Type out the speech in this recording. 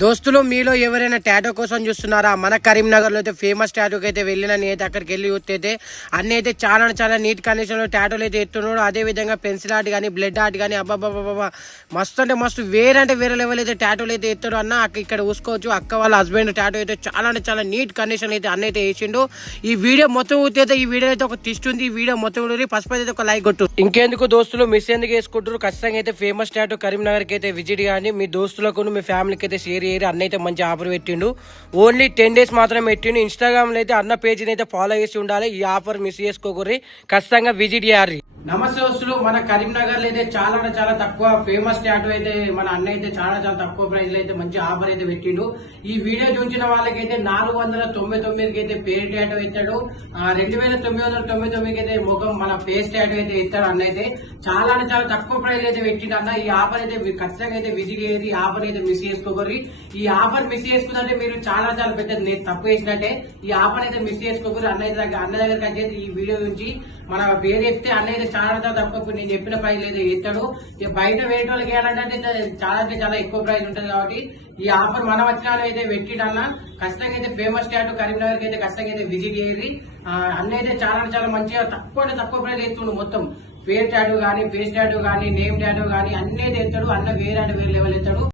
దోస్తులు మీలో ఎవరైనా టాటో కోసం చూస్తున్నారా? మన కరీంనగర్ లో అయితే ఫేమస్ టాటోకి అయితే వెళ్ళిన నేనైతే అక్కడికి వెళ్ళి చూస్తే అయితే అన్ని అయితే చాలా నీట్ కండిషన్ లో టాటోలు అయితే ఎత్తున్నాడు. అదే విధంగా పెన్సిల్ ఆర్ట్ కానీ బ్లడ్ ఆర్ట్ కానీ అబ్బాబాబా మస్తు అంటే మస్తు అంటే వేరే లెవెల్ అయితే టాటోలు అయితే ఎత్తాడు అన్న. ఇక్కడ చూసుకోవచ్చు అక్క వాళ్ళ హస్బెండ్ టాటో అయితే చాలా నీట్ కండిషన్ అయితే అన్న అయితే వేసిండు. ఈ వీడియో మొత్తం అయితే ఈ వీడియో అయితే ఒక ట్విస్ట్ ఉంది. ఈ వీడియో మొత్తం ఫస్ట్ అయితే ఒక లైక్ కొట్టు. ఇంకెందుకు దోస్తులు మిస్ ఎందుకు వేసుకుంటారు? ఖచ్చితంగా అయితే ఫేమస్ టాటో కరీంనగర్ కి అయితే విజిట్ కానీ మీ దోస్తులకు మీ ఫ్యామిలీకి అయితే షేర్ అన్న అయితే మంచి ఆఫర్ పెట్టిండు. ఓన్లీ 10 days మాత్రమే పెట్టిండు. ఇన్స్టాగ్రామ్ లో అయితే అన్న పేజీని అయితే ఫాలో చేసి ఉండాలి. ఈ ఆఫర్ మిస్ చేసుకోకూరి, ఖచ్చితంగా విజిట్ చేయాలి. నమస్తే దోస్తులు, మన కరీంనగర్ లో అయితే చాలా తక్కువ ఫేమస్ టాటో అయితే మన అన్న అయితే చాలా తక్కువ ప్రైస్ లో అయితే మంచి ఆఫర్ అయితే పెట్టిండు. ఈ వీడియో చూసిన వాళ్ళకైతే 499కి అయితే పేరు టాటో ఇస్తాడు. 2999కి అయితే ముఖం మన ఫేస్ టాటో అయితే ఇస్తాడు. అన్న అయితే చాలా తక్కువ ప్రైస్ అయితే పెట్టిండు అన్న. ఈ ఆఫర్ అయితే ఖచ్చితంగా అయితే విజిట్ చేయాలి. ఈ ఆఫర్ అయితే మిస్ చేసుకోకూరి. ఈ ఆఫర్ మిస్ చేసుకుంటే మీరు చాలా పెద్ద తప్పు చేసినట్టే. ఈ ఆఫర్ అయితే మిస్ చేసుకోకూరి. అన్న దగ్గరికి వచ్చేది ఈ వీడియో నుంచి మన పేరు చెప్తే అన్న అయితే చాలా తక్కువ నేను చెప్పిన ప్రైస్ అయితే ఇస్తాడు. ఇక బయట వేరే వాళ్ళకి వేయాలంటే చాలా ఎక్కువ ప్రైస్ ఉంటుంది. కాబట్టి ఈ ఆఫర్ మనం వచ్చిన అయితే పెట్టిడన్న. ఖచ్చితంగా అయితే ఫేమస్ టాటో కరీంనగర్ కి అయితే ఖచ్చితంగా అయితే విజిట్ చేయాలి. అన్న అయితే చాలా మంచిగా తక్కువ ప్రైస్ ఎత్తుండు. మొత్తం పేరు టాటో గానీ ఫేస్ టాటో గానీ నేమ్ టాటో గానీ అన్ని అయితే ఎత్తాడు. అన్న వేరే లెవెల్ ఎత్తాడు.